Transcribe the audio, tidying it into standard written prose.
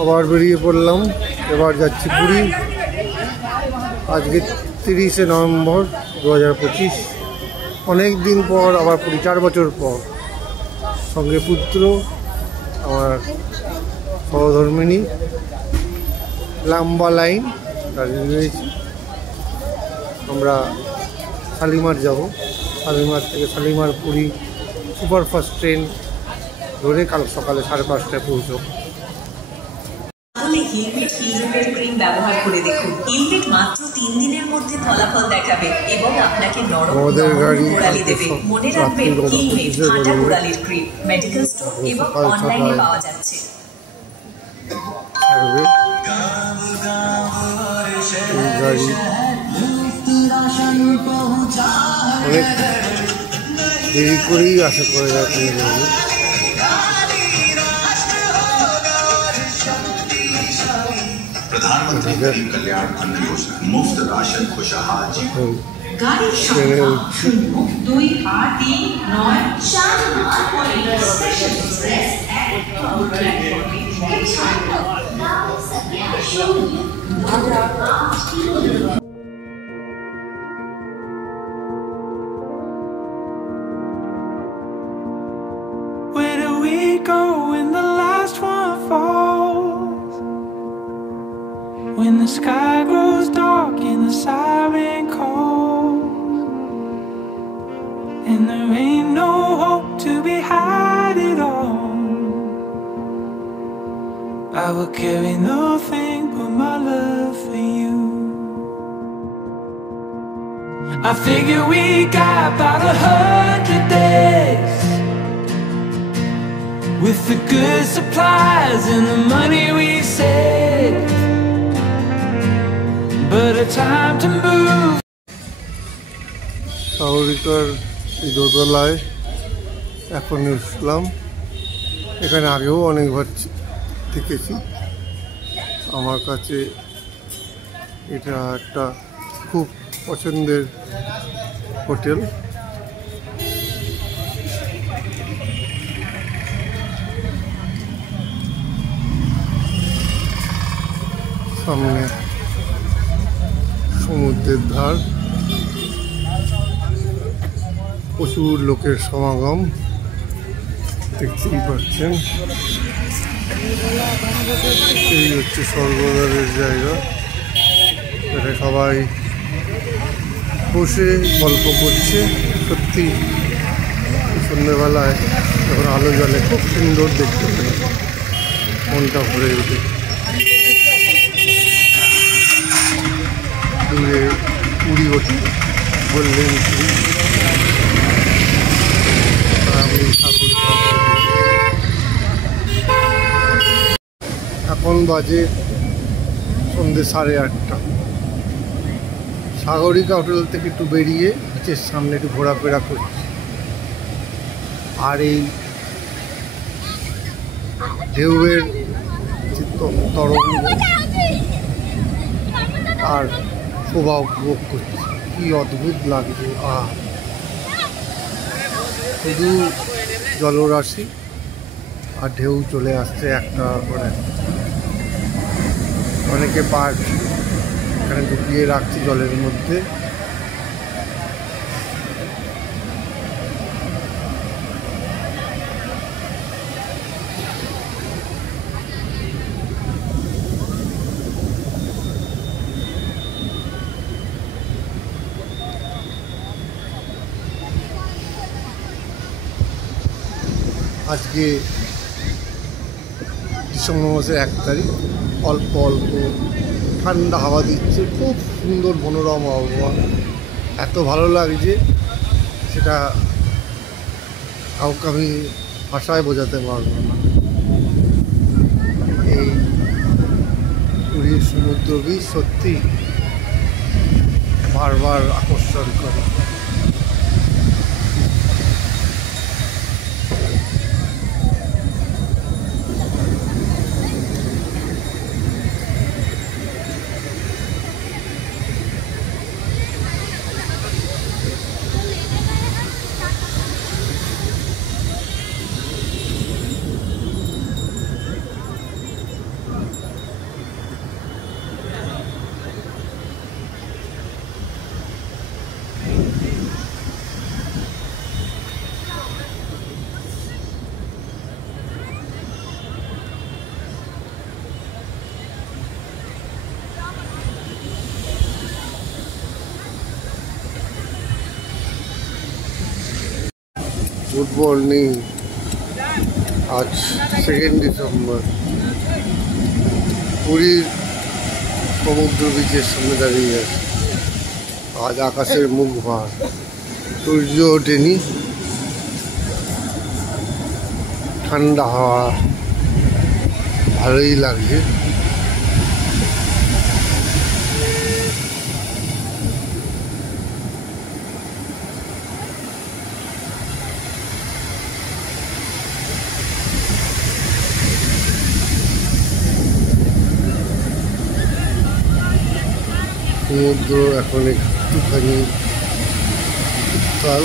আবার বেরিয়ে পড়লাম। এবার যাচ্ছি পুরী। আজকে 30শে নভেম্বর 2025। অনেক দিন পর আবার পুরী, 4 বছর পর। সঙ্গে পুত্র, আমার সহধর্মিণী। লম্বা লাইন দাঁড়িয়ে রয়েছি। আমরা শালিমার যাব। শালিমার থেকে শালিমার পুরী সুপারফাস্ট ট্রেন ধরে কাল সকালে 5:30টায় পৌঁছব। হিলমেট হিলরুটের ক্রিম ব্যবহার করে দেখুন। হিলমেট মাত্র 3 দিনের মধ্যে ফলাফল দেখাবে এবং আপনাকে নরম গোড়ালি দেবে। মনে রাখবেন, হিলমেট ঠান্ডা গোড়ালির ক্রিম মেডিকেল স্টোর এবং অনলাইনে পাওয়া যাচ্ছে। গাড়ি অনেক দেরি করেই আশা করে যাচ্ছি। प्रधानमंत्री गरीब कल्याण अन्न योजना मुफ्त राशन खुशहाल जीवन। गाड़ी संख्या 02339 special express Where do we go when the last one falls? When the sky grows dark and the siren calls, and there ain't no hope to be had at all, I will carry nothing but my love for you. I figure we got about 100 days, with the good supplies and the money we save, but a time to move. সাগরিকার এই দোতলায় এখন উঠলাম। এখানে আগেও অনেকবার থেকেছি। আমার কাছে এটা একটা খুব পছন্দের হোটেল। সামনে সমুদ্রের ধার, প্রচুর লোকের সমাগম দেখতেই পাচ্ছেন। এই হচ্ছে স্বর্গদ্বারের জায়গা। এটা সবাই বসে গল্প করছে। সত্যি সন্ধ্যেবেলায় যখন আলো জ্বলে খুব সুন্দর দেখতে পাই, মনটা ভরে ওঠে। দূরে পুরী ওঠে, বললেন পুরী। এখন বাজে সন্ধ্যে 8:30। সাগরিকা হোটেল থেকে একটু বেরিয়ে বিচের সামনে একটু ঘোরাফেরা করছি। আর এই ঢেউয়ের তরঙ্গ আর শোভা উপভোগ করছি। কি অদ্ভুত লাগছে! শুধু জলরাশি আর ঢেউ চলে আসছে একটা করে। অনেকে পা এখানে ঢুকিয়ে রাখছি জলের মধ্যে। আজকে ডিসেম্বর মাসের 1 তারিখ। অল্প অল্প ঠান্ডা হাওয়া দিচ্ছে, খুব সুন্দর মনোরম আবহাওয়া। এত ভালো লাগছে সেটা কাউকে আমি ভাষায় বোঝাতে পারবো না। এই পুরীর সমুদ্র বীচ সত্যি বারবার আকর্ষণ করে। Good morning. আজ 2 ডিসেম্বর। পুরীর সমুদ্র বিচের সামনে দাঁড়িয়ে আছে। আজ আকাশের মুখ ভার, সূর্য ওঠেনি, ঠান্ডা হাওয়া, ভালোই লাগছে। সমুদ্র এখন একটুখানি উত্তাল।